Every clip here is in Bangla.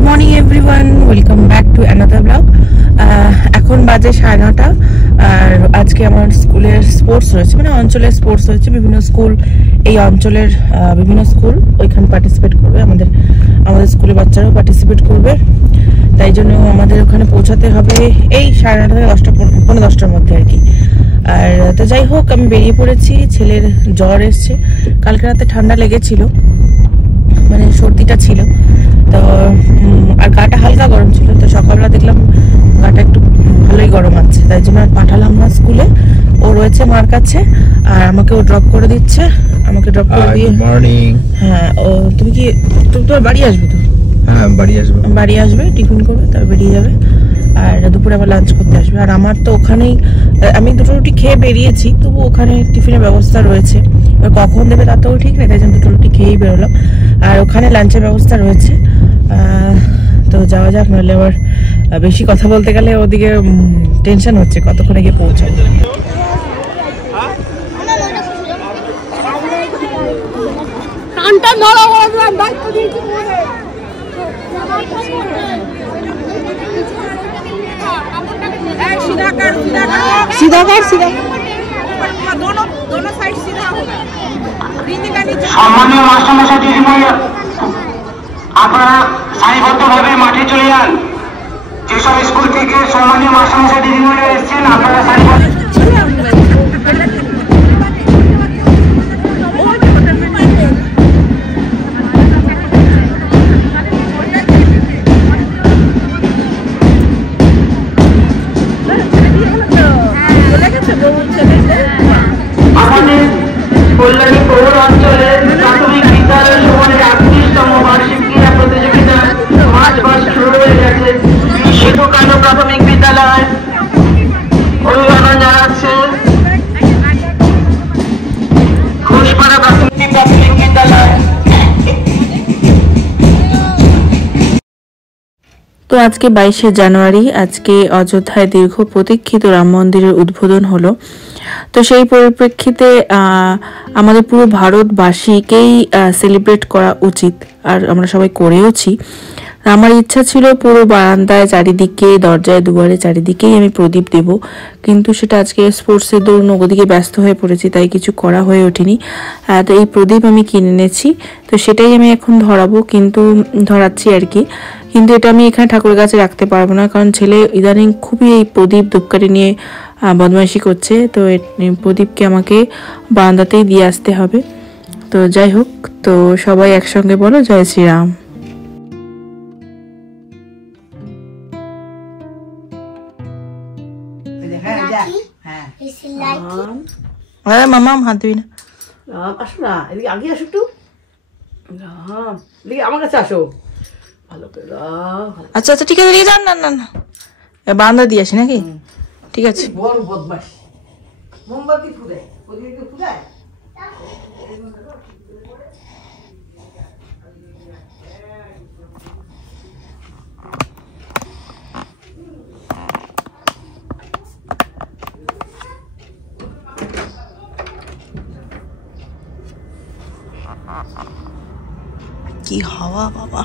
Good morning everyone, welcome back to another blog. এখন বাজে 9:30 আর আজকে আমার স্কুলের স্পোর্টস রয়েছে, মানে অঞ্চলের স্পোর্টস রয়েছে। বিভিন্ন স্কুল, এই অঞ্চলের বিভিন্ন স্কুল ওইখানে পার্টিসিপেট করবে। আমাদের স্কুলের বাচ্চারাও পার্টিসিপেট করবে, তাই জন্য আমাদের ওখানে পৌঁছাতে হবে এই 9:30 থেকে 10টা, 10:15-10টার মধ্যে আর কি। আর তো যাই হোক, আমি বেরিয়ে পড়েছি। ছেলের জ্বর এসছে, কালকে রাতে ঠান্ডা লেগেছিল, মানে সর্দিটা ছিল তো, আর গাটা হালকা গরম ছিল। তো সকালবেলা দেখলাম গাটা একটু ভালোই গরম আছে, তাই জন্য পাঠালাম না স্কুলে। ও রয়েছে মার কাছে আর আমাকে ও ড্রপ করে দিচ্ছে। আমাকে ড্রপ করে দিয়ে হ্যাঁ, ও তুমি তোমার বাড়ি আসবে তো? হ্যাঁ, বাড়ি আসবে, টিফিন করবে, তারপর বেরিয়ে যাবে। আর দুপুরে আবার লাঞ্চ করতে আসবে। আর আমার তো ওখানেই, আমি দুটো রুটি খেয়ে বেরিয়েছি, তবু ওখানে টিফিনের ব্যবস্থা রয়েছে। কখন দেবে তা তো ঠিক নেই, তাই জন্য দুটো রুটি খেয়েই বেরোলাম। আর ওখানে লাঞ্চের ব্যবস্থা রয়েছে। তো যাওয়া যাক, নাহলে আবার বেশি কথা বলতে গেলে ওদিকে টেনশন হচ্ছে কতক্ষণে গিয়ে পৌঁছাবো। सीधा कर दोनों साइड सीधा होगा। সম্মানীয় মাস্টারমশাই দিদিমণি, আপনারা সারিবদ্ধভাবে মাঠে চলে যান। যেসব স্কুল থেকে সম্মানীয় মাস্টারমশাই দিদিমণি এসেছেন, আপনারা সারিবদ্ধ। আমাদের কল্যাণী পৌর অঞ্চলের প্রাথমিক বিদ্যালয় সমূহের 38তম বার্ষিক ক্রীড়া প্রতিযোগিতা মার্চ মাস শুরু হয়ে গেছে। শিশুকানু প্রাথমিক বিদ্যালয় অভিবাদন জানাচ্ছে। ঘোষপাড়া প্রাথমিক বিদ্যালয়। তো আজকে 22শে জানুয়ারি, আজকে অযোধ্যায় দীর্ঘ প্রতীক্ষিত রাম মন্দিরের উদ্বোধন হলো। তো সেই পরিপ্রেক্ষিতে আমাদের পুরো ভারতবাসীকেই সেলিব্রেট করা উচিত, আর আমরা সবাই করেওছি। আমার ইচ্ছা ছিল পুরো বারান্দায় চারিদিকে, দরজায় দুয়ারে চারিদিকেই আমি প্রদীপ দেব, কিন্তু সেটা আজকে স্পোর্টসের দৌড় ওদিকে ব্যস্ত হয়ে পড়েছি, তাই কিছু করা হয়ে ওঠেনি। তো এই প্রদীপ আমি কিনে এনেছি, তো সেটাই আমি এখন ধরাচ্ছি আর কি। কিন্তু এটা আমি এখানে ঠাকুরের কাছে রাখতে পারবো না, কারণ ছেলে ইদানিং খুবই এই প্রদীপ ধূপকাঠি নিয়ে বদমাইশি করছে। তো প্রদীপকে আমাকে বারান্দাতেই দিয়ে আসতে হবে। তো যাই হোক, তো সবাই একসঙ্গে বলো জয় শ্রীরাম। মামা হাত দিবি না, আসো না, এদিকে আগে আসো একটু, এদিকে আমার কাছে আসো। ভালো করে আচ্ছা ঠিক আছে, যান না না, বারান্দা দিয়ে আসি নাকি? ঠিক আছে। বড় বদমাশ, মোমবাতি ফুদায়, ওদিকে ফুদায়। কি হাওয়া বাবা!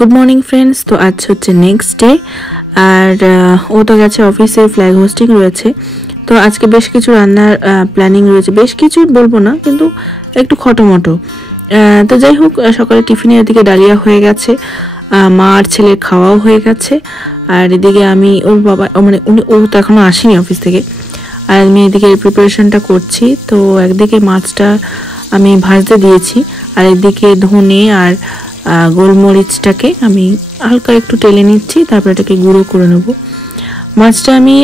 Good morning friends. তো আজ হচ্ছে নেক্সট ডে, আর ও তো গেছে অফিসে, ফ্ল্যাগ হোস্টিং রয়েছে। তো আজকে বেশ কিছু রান্নার প্ল্যানিং রয়েছে, বেশ কিছু বলবো না, কিন্তু একটু খটোমটো। তো যাই হোক, সকালে টিফিনের দিকে ডালিয়া হয়ে গেছে, মা আর ছেলের খাওয়াও হয়ে গেছে। আর এদিকে আমি ওর বাবা, মানে ও তো এখনো আসেনি অফিস থেকে, আর আমি এদিকে প্রিপারেশনটা করছি। তো একদিকে মাছটা আমি ভাজতে দিয়েছি, আর এদিকে ধনে আর গোলমরিচটাকে আমি হালকা একটু টেলে নিচ্ছি, তারপর এটাকে গুঁড়ো করে নেব। মাছটা আমি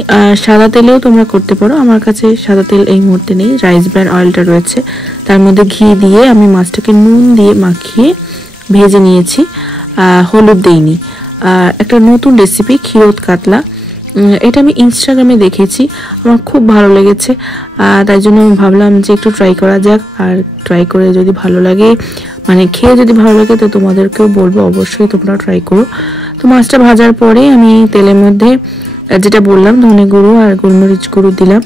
সাদা তেলেও তোমরা করতে পারো, আমার কাছে সাদা তেল এই মুহূর্তে নেই, রাইস ব্র্যান অয়েলটা রয়েছে, তার মধ্যে ঘি দিয়ে আমি মাছটাকে নুন দিয়ে মাখিয়ে ভেজে নিয়েছি, হলুদ দেইনি। একটা নতুন রেসিপি ক্ষীরোদ কাতলা, এটা আমি ইনস্টাগ্রামে দেখেছি, আমার খুব ভালো লেগেছে, তাই জন্য আমি ভাবলাম যে একটু ট্রাই করা যাক। আর ট্রাই করে যদি ভালো লাগে, মানে খেয়ে যদি ভালো লাগে, তো তোমাদেরকেও বলবো অবশ্যই তোমরা ট্রাই করো। তো মাছটা ভাজার পরে আমি তেলের মধ্যে যেটা বললাম ধনে গুঁড়ো আর গোলমরিচ গুঁড়ো দিলাম,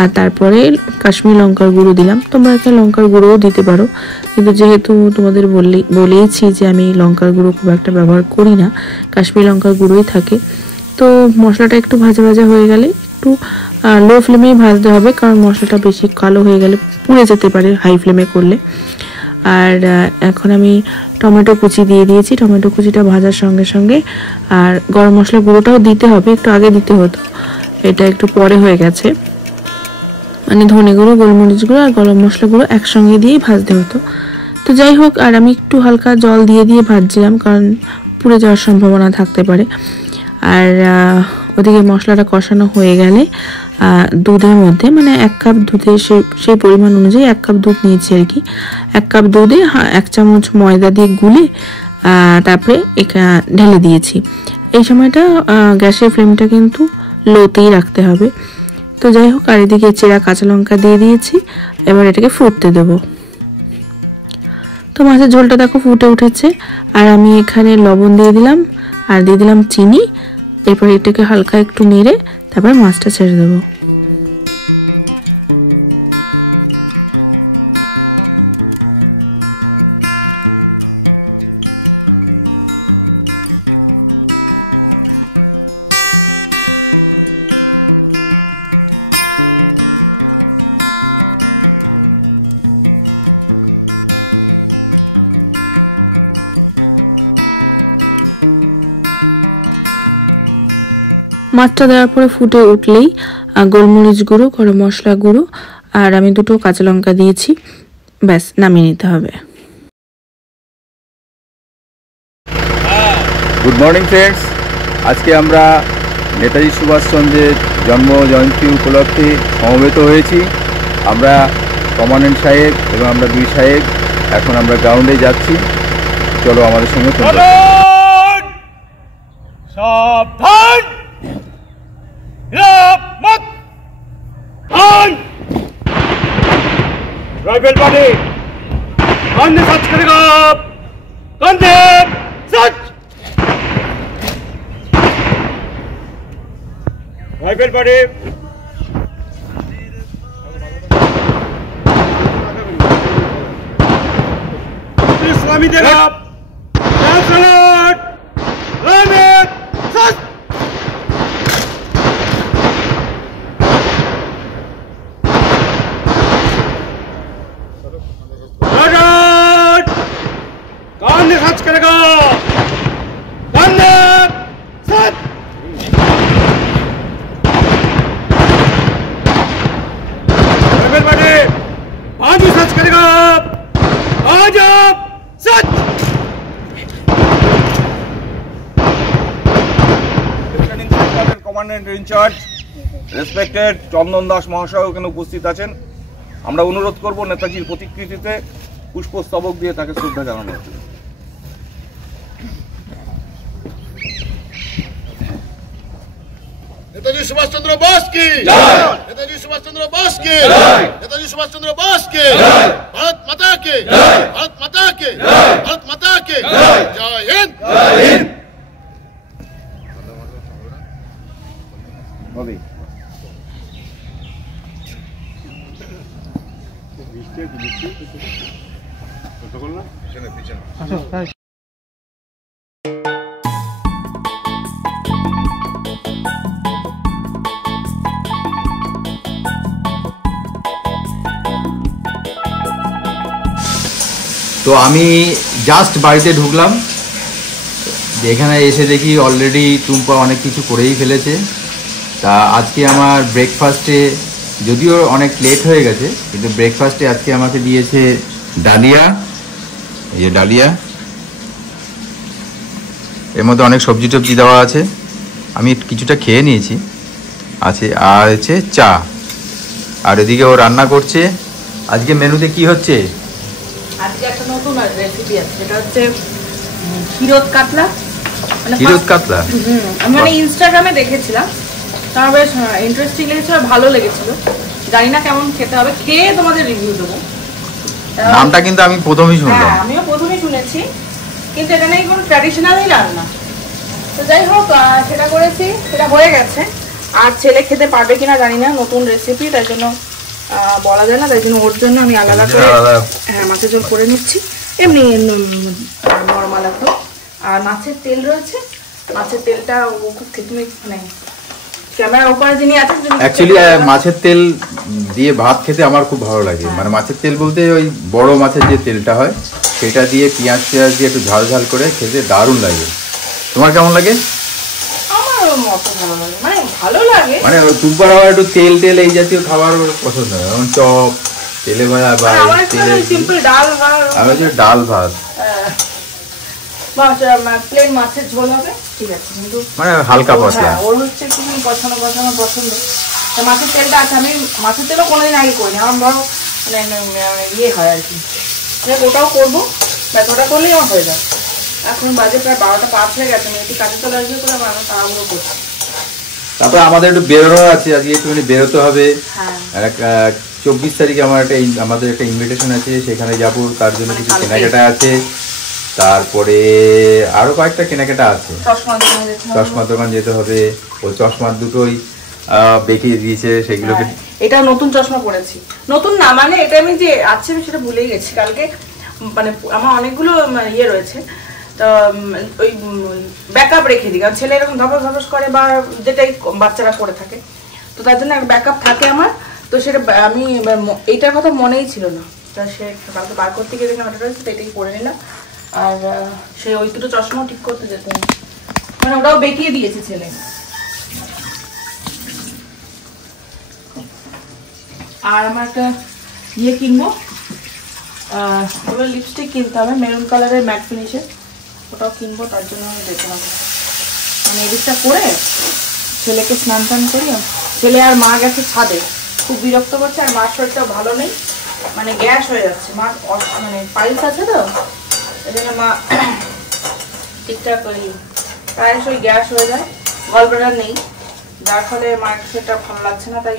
আর তারপরে কাশ্মীর লঙ্কার গুঁড়ো দিলাম। তোমরা এখানে লঙ্কার গুঁড়োও দিতে পারো, কিন্তু যেহেতু তোমাদের বলেইছি যে আমি লঙ্কার গুঁড়ো খুব একটা ব্যবহার করি না, কাশ্মীর লঙ্কার গুঁড়োই থাকে। তো মশলাটা একটু ভাজা ভাজা হয়ে গেলে একটু লো ফ্লেমেই ভাজতে হবে, কারণ মশলাটা বেশি কালো হয়ে গেলে পুড়ে যেতে পারে হাই ফ্লেমে করলে। আর এখন আমি টমেটো কুচি দিয়ে দিয়েছি, টমেটো কুচিটা ভাজার সঙ্গে সঙ্গে, আর গরম মশলা গুঁড়োটাও দিতে হবে, একটু আগে দিতে হতো, এটা একটু পরে হয়ে গেছে, মানে ধনে গুঁড়ো গোলমরিচ গুঁড়ো আর গরম মশলা গুঁড়ো একসঙ্গে দিয়েই ভাজতে হতো। তো যাই হোক, আর আমি একটু হালকা জল দিয়ে দিয়ে ভাজছিলাম, কারণ পুড়ে যাওয়ার সম্ভাবনা থাকতে পারে। আর ওদিকে মশলাটা কষানো হয়ে গেলে দুধের মধ্যে, মানে 1 কাপ দুধে সেই পরিমাণ অনুযায়ী 1 কাপ দুধ নিয়েছি আর কি, 1 কাপ দুধে 1 চামচ ময়দা দিয়ে গুলে তারপরে ঢেলে দিয়েছি। এই সময়টা গ্যাসের ফ্লেমটা কিন্তু লোতেই রাখতে হবে। তো যাই হোক, আর এদিকে চেরা কাঁচা লঙ্কা দিয়ে দিয়েছি, এবার এটাকে ফুটতে দেবো। তো মাছের ঝোলটা দেখো ফুটে উঠেছে, আর আমি এখানে লবণ দিয়ে দিলাম আর দিয়ে দিলাম চিনি। এরপর এটাকে হালকা একটু নেড়ে তারপর মাছটা ছেড়ে দেবো। মাছটা দেওয়ার পরে ফুটে উঠলেই গোলমরিচ গুঁড়ো, গরম মশলা গুঁড়ো আর আমি 2টো কাঁচা লঙ্কা দিয়েছি, ব্যাস নামিয়ে নিতে হবে। গুড মর্নিং ফ্রেন্ডস, আজকে আমরা নেতাজি সুভাষচন্দ্রের জন্ম জয়ন্তী উপলক্ষে সমবেত হয়েছি। আমরা কমান্ডেন্ট সাহেব এবং আমরা 2 সাহেব এখন আমরা গ্রাউন্ডে যাচ্ছি, চলো আমাদের সঙ্গে। সাবধান, राइफल पार्टी कंधे सच करेगा, कंधे सच, राइफल पार्टी इस्लामी देगा, सच सच करेगा, सच आज भी सच करेगा, आज आप सच। Commandant in charge respected Chandan Das মহাশয় ওখানে উপস্থিত আছেন। আমরা অনুরোধ করব নেতাজির প্রতিকৃতিতে পুষ্পস্তবক দিয়ে তাকে শ্রদ্ধা জানানো হচ্ছে। नेताजी सुभाष चंद्र बोस की जय, नेताजी सुभाष चंद्र बोस की जय, नेताजी सुभाष चंद्र बोस की जय, भारत माता की जय, भारत माता की जय, भारत माता की जय, जय हिंद, जय हिंद। তো আমি জাস্ট বাড়িতে ঢুকলাম, এখানে এসে দেখি অলরেডি টুম্পা অনেক কিছু করেই ফেলেছে। তা আজকে আমার ব্রেকফাস্টে, যদিও অনেক লেট হয়ে গেছে, কিন্তু ব্রেকফাস্টে আজকে আমাকে দিয়েছে ডালিয়া। এই যে ডালিয়া, এর মধ্যে অনেক সবজি টবজি দেওয়া আছে। আমি কিছুটা খেয়ে নিয়েছি, আছে, আর হচ্ছে চা। আর এদিকে ও রান্না করছে। আজকে মেনুতে কি হচ্ছে? আজকে একটা নতুন রেসিপি আছে, যেটা হচ্ছে ক্ষীরোদ কাতলা। ক্ষীরোদ কাতলা? আমি মানে ইনস্টাগ্রামে দেখেছিলাম, আমার বেশ ইন্টারেস্টিং লেগেছিল, ভালো লেগেছিল। জানি না কেমন খেতে হবে, খেয়ে তোমাদের রিভিউ দেবো। নামটা কিন্তু আমি প্রথমেই শুনলাম। হ্যাঁ, আমিও প্রথমেই শুনেছি, কিন্তু এটা নাকি কোনো ট্র্যাডিশনালই রান্না। তো যাই হোক, সেটা করেছি, সেটা হয়ে গেছে। আর ছেলে খেতে পারবে কিনা জানি না, নতুন রেসিপি, তাই জন্য বলা যায় না। তাই জন্য ওর জন্য আমি আলাদা করে মাছের ঝোল করে নিচ্ছি, এমনি নর্মাল একদম। আর মাছের তেল রয়েছে, মাছের তেলটা তুমি মানে ক্যামেরার উপরে যিনি আছেন, অ্যাকচুয়ালি মাছের তেল দিয়ে ভাত খেতে আমার খুব ভালো লাগে। মানে মাছের তেল বলতে ওই বড় মাছের যে তেলটা হয় সেটা দিয়ে পেঁয়াজ দিয়ে একটু ঝাল ঝাল করে খেতে দারুণ লাগে। তোমার কেমন লাগে? ভালো লাগে, মানে দুবার আবার একটু তেল তেল এই জাতীয় খাবার পছন্দ হয়, যেমন চপ, তেলে ভাজা বা ডাল ভাত, প্লেন মাছের ঝোল হবে, ঠিক আছে। কিন্তু মানে হালকা পাতলা। ওর হচ্ছে একটু পছন্দ পছন্দ। মাছের তেলটা আছে, আমি মাছের তেলও কোনোদিন আগে করিনি, আমার ধরো মানে ইয়ে হয় আর কি। ওটাও করবো, ওটা করলেই আমার হয়ে যায়। এখন বাজে প্রায় 12টা 5 হয়ে গেছে, মেয়েটি কাজে চলে আসবে করে আমার তাড়াহুড়ো করছি। তারপরে আমাদের একটু বেরোনো আছে, আজকে একটুখানি বেরোতে হবে। 24 তারিখে আমাদের একটা ইনভিটেশন আছে, সেখানে যাবো, তার জন্য কিছু কেনাকাটা আছে। তারপরে আরো কয়েকটা কেনাকাটা আছে, চশমার দোকান যেতে হবে। ও চশমার দুটোই দেখিয়ে দিয়েছে, সেগুলোকে। এটা নতুন চশমা পড়েছি, নতুন না মানে এটা আমি যে আছে আমি সেটা ভুলেই গেছি কালকে। মানে আমার অনেকগুলো ইয়ে রয়েছে, তো ওই ব্যাকআপ রেখে দিই, কারণ ছেলে এরকম ধপস ধপস করে বা যেটাই বাচ্চারা করে থাকে, তো তার জন্য একটা ব্যাকআপ থাকে আমার। তো সেটা আমি এইটার কথা মনেই ছিল না, তা সে কালকে বার করতে গিয়ে দেখলাম ওটা রয়েছে, তো এটাই পরে নিলাম। আর সে ওই দুটো চশমাও ঠিক করতে যেতে, মানে ওটাও বেঁকিয়ে দিয়েছে ছেলে। আর আমার একটা ইয়ে কিনবো, লিপস্টিক কিনতে হবে, মেরুন কালারের ম্যাট ফিনিশের, ওটাও কিনবো। তার জন্য আমি যেতে হবে, মানে এদিকটা করে ছেলেকে স্নান টান করি। ছেলে আর মা গেছে ছাদে, খুব বিরক্ত করছে। আর মার শরীরটাও ভালো নেই, মানে গ্যাস হয়ে যাচ্ছে, মা মানে পাইলস আছে, তো এই জন্য মা ঠিকঠাক ওই প্রায়শই গ্যাস হয়ে যায়, গলব্লাডার নেই, যার ফলে মার শরীরটা ভালো লাগছে না। তাই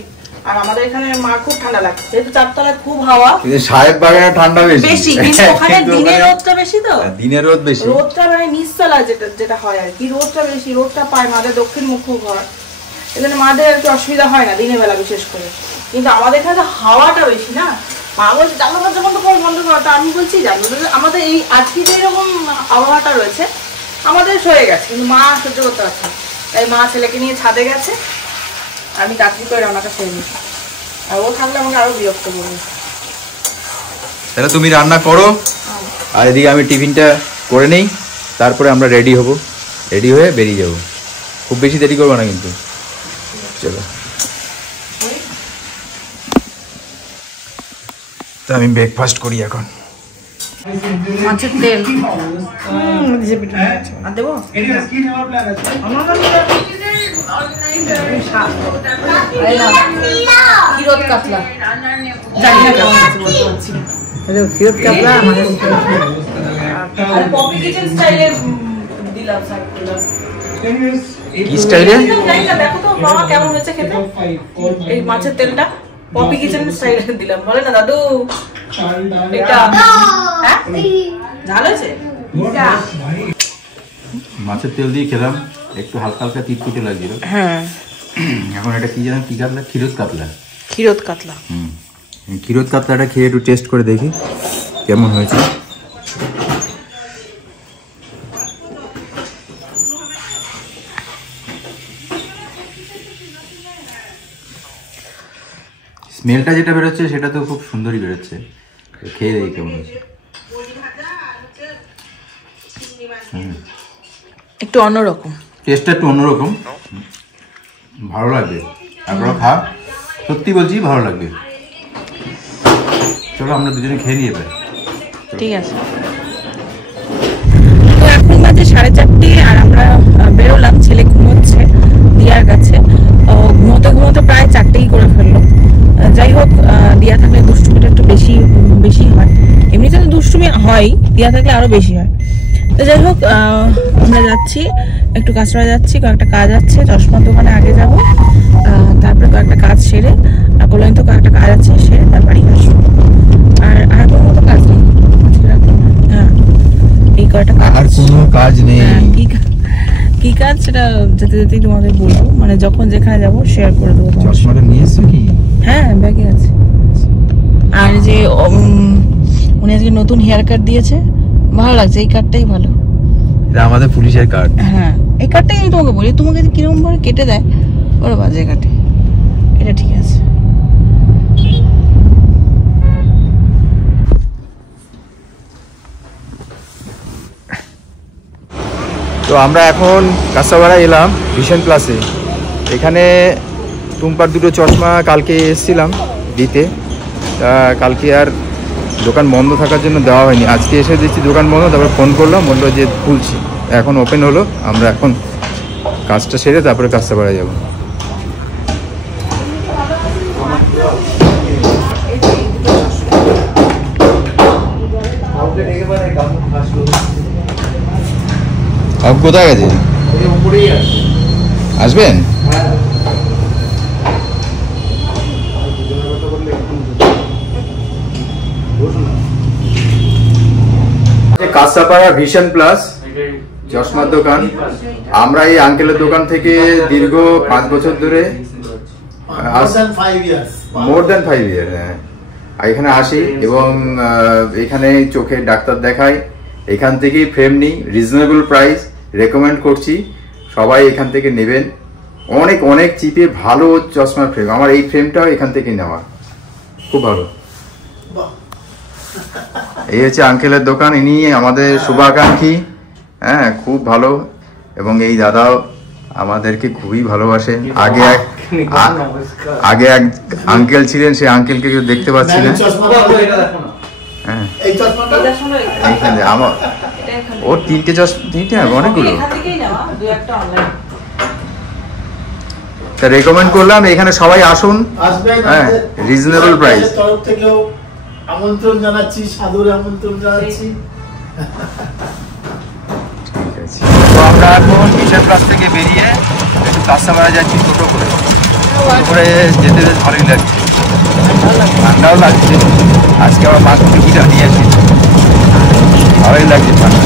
আর আমাদের এখানে মা খুব ঠান্ডা লাগছে, যেহেতু 4 তলায় খুব হাওয়া, সাহেব বাগানে ঠান্ডা বেশি, কিন্তু ওখানে দিনের রোদটা বেশি, তো দিনের রোদ বেশি, রোদটা মানে নিচতলায় যেটা হয় আর কি, রোদটা বেশি, রোদটা পায়। মাদের দক্ষিণ মুখ ঘর, এখানে মাদের আর কি অসুবিধা হয় না দিনের বেলা বিশেষ করে, কিন্তু আমাদের এখানে তো হাওয়াটা বেশি না। মা বলছে জানলা দরজা বন্ধ করো, বন্ধ করো, তা আমি বলছি জানলা দরজা, আমাদের এই আজকে যে এরকম আবহাওয়াটা রয়েছে আমাদের সয়ে গেছে, কিন্তু মা সহ্য করতে পারছে না। তাই মা ছেলেকে নিয়ে ছাদে গেছে, আমি তাড়াতাড়ি করে রান্নাটা সেরে নিই, আর ও থাকলে আমাকে আরো বিরক্ত করবে। তাহলে তুমি রান্না করো, আর এদিকে আমি টিফিনটা করে নেই, তারপরে আমরা রেডি হব, রেডি হয়ে বেরিয়ে যাব। খুব বেশি দেরি করবো না কিন্তু, চলো। তো আমি ব্রেকফাস্ট করি এখন। মাছের তেল আর দেবো, ক্ষীরোদ কাতলা, জানি না কেমন বলছি, ক্ষীরোদ কাতলা পপি কিচেন স্টাইলে দিলাম, কি স্টাইলে? দেখো তো বাবা কেমন হয়েছে খেতে, এই মাছের তেলটা পপি কিচেন স্টাইলে দিলাম, বলে না দাদু এটা ঝাল হয়েছে। মাছের তেল দিয়ে খেলাম, একটু হালকা হালকা তিতকুটে লাগছিল। হ্যাঁ, এখন এটা কি জানেন, কি কাতলা? ক্ষীরোদ কাতলা। ক্ষীরোদ কাতলা, ক্ষীরোদ কাতলাটা খেয়ে একটু টেস্ট করে দেখি কেমন হয়েছে। স্মেলটা যেটা বেরোচ্ছে সেটা তো খুব সুন্দরই বেরোচ্ছে, খেয়ে দেখি কেমন হয়েছে। একটু অন্যরকম টেস্টটা, একটু অন্যরকম, ভালো লাগবে। আপনারা খা, সত্যি বলছি ভালো লাগবে। চলো আমরা দুজনে খেয়ে নিয়ে পাই। ঠিক আছে। তো এখন বাজে 4:30, আর আমরা বেরোলাম, ছেলে ঘুমোচ্ছে দিয়ার কাছে। ঘুমোতে ঘুমোতে ঘুমোতে প্রায় 4টেই করে ফেললো। যাই হোক, দিয়া থাকলে দুষ্টুমিটা একটু বেশি হয়, এমনিতে তো দুষ্টুমি হয়, দিয়া থাকলে আরো বেশি হয়। তো যাই হোক, আমরা যাচ্ছি একটু কাছড়া যাচ্ছি, কয়েকটা কাজ আছে, চশমার দোকানে আগে যাব, তারপরে কয়েকটা কাজ সেরে কল্যাণ তো কয়েকটা কাজ আছে সেরে তার বাড়ি আসবো। আর কোনো মতো কাজ নেই। হ্যাঁ, এই কয়টা আর কোনো কাজ নেই। কি কাজ সেটা যেতে যেতেই তোমাদের বলবো, মানে যখন যেখানে যাবো শেয়ার করে দেবো। চশমাটা নিয়ে এসছো কি? হ্যাঁ, ব্যাগে আছে। আর যে উনি আজকে নতুন হেয়ার কাট দিয়েছে, ভালো লাগছে, এই কাটটাই ভালো। এটা আমাদের পুলিশের কার্ড। হ্যাঁ, এই কাটটাই আমি তোমাকে বলি, তোমাকে কিরকম ভাবে কেটে দেয়, ওরা বাজে কাটে, এটা ঠিক আছে। তো আমরা এখন কাঁচাপাড়া এলাম ভিশন প্লাসে। এখানে টুম্পার দুটো চশমা কালকে এসেছিলাম দিতে, তা কালকে আর দোকান বন্ধ থাকার জন্য দেওয়া হয়নি। আজকে এসে দিচ্ছি দোকান বন্ধ, তারপর ফোন করলাম, বললো যে খুলছি, এখন ওপেন হলো। আমরা এখন কাজটা সেরে তারপরে কাঁচাপাড়া যাবো। কোথায় গেছে? আসবেন? কাঁচাপাড়া ভিশন প্লাস চশমার দোকান। আমরা এই আঙ্কেলের দোকান থেকে দীর্ঘ 5 বছর ধরে, মোর দ্যান 5 ইয়ার, এখানে আসি এবং এখানে চোখে ডাক্তার দেখাই। এখান থেকেই ফ্রেম নিই, রিজনেবল প্রাইস, রেকমেন্ড করছি সবাই এখান থেকে নেবেন। অনেক অনেক চিপে ভালো চশমার ফ্রেম। আমার এই ফ্রেমটাও এখান থেকে নেওয়া, খুব ভালো। এই হচ্ছে আঙ্কেলের দোকান, ইনি আমাদের শুভাকাঙ্ক্ষী, হ্যাঁ, খুব ভালো। এবং এই দাদাও আমাদেরকে খুবই ভালোবাসেন। আগে এক আঙ্কেল ছিলেন, সেই আঙ্কেলকে কেউ দেখতে পাচ্ছিলেন। হ্যাঁ, এইখানে আমার ওর 3টে অনেকগুলো, তা রেকমেন্ড করলাম। এখানে সবাই আসুন, হ্যাঁ, রিজনেবল প্রাইস। আমন্ত্রণ জানাচ্ছি, সাদর আমন্ত্রণ জানাচ্ছি। ঠিক আছে, তো আমরা এখন ভিশন প্লাস থেকে বেরিয়ে একটু কাঁচাপাড়া যাচ্ছি টোটো করে যেতে বেশ ভালোই লাগছে, ঠান্ডাও লাগছে। আজকে আমার মাছ টুকিটা নিয়েছি, ভালোই লাগছে ঠান্ডা।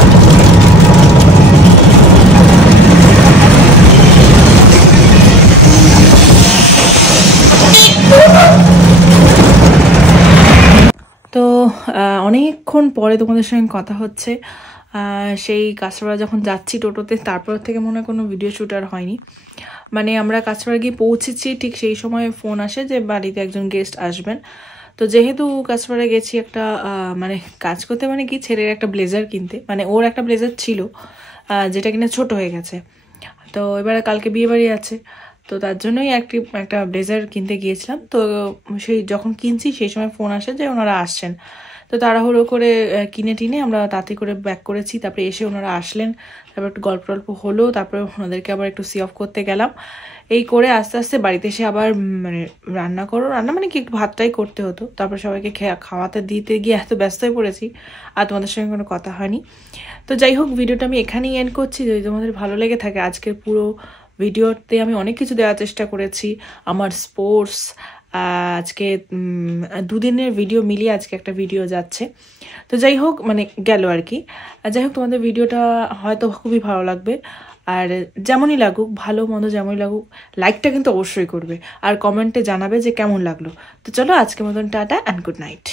তো অনেকক্ষণ পরে তোমাদের সঙ্গে কথা হচ্ছে। সেই কাছড়া যখন যাচ্ছি টোটোতে, তারপর থেকে মনে হয় কোনো ভিডিও শ্যুট আর হয়নি। মানে আমরা কাছড়া গিয়ে পৌঁছেছি, ঠিক সেই সময় ফোন আসে যে বাড়িতে একজন গেস্ট আসবেন। তো যেহেতু কাছড়া গেছি একটা মানে কাজ করতে, মানে কি ছেলের একটা ব্লেজার কিনতে, মানে ওর একটা ব্লেজার ছিল যেটা কিনা ছোট হয়ে গেছে। তো এবারে কালকে বিয়ে বাড়ি আছে, তো তার জন্যই একটা ব্লেজার কিনতে গিয়েছিলাম। তো সেই যখন কিনছি সেই সময় ফোন আসে যে ওনারা আসছেন। তো তাড়াহুড়ো করে কিনে টিনে আমরা তাড়াতাড়ি করে ব্যাক করেছি। তারপরে এসে ওনারা আসলেন, তারপর একটু গল্প হলো, তারপরে ওনাদেরকে আবার একটু সি অফ করতে গেলাম। এই করে আস্তে আস্তে বাড়িতে এসে আবার মানে রান্না মানে কি একটু ভাতটাই করতে হতো। তারপর সবাইকে খাওয়াতে দিতে গিয়ে এত ব্যস্ত হয়ে পড়েছি আর তোমাদের সঙ্গে কোনো কথা হয়নি। তো যাই হোক, ভিডিওটা আমি এখানেই এন্ড করছি। যদি তোমাদের ভালো লেগে থাকে, আজকের পুরো ভিডিওতে আমি অনেক কিছু দেওয়ার চেষ্টা করেছি। আমার স্পোর্টস, আজকে 2 দিনের ভিডিও মিলিয়ে আজকে একটা ভিডিও যাচ্ছে। তো যাই হোক, মানে গেল আর কি। যাই হোক, তোমাদের ভিডিওটা হয়তো খুবই ভালো লাগবে। আর যেমনই লাগুক, ভালো মন্দ যেমনই লাগুক, লাইকটা কিন্তু অবশ্যই করবে আর কমেন্টে জানাবে যে কেমন লাগলো। তো চলো, আজকের মতন টাটা অ্যান্ড গুড নাইট।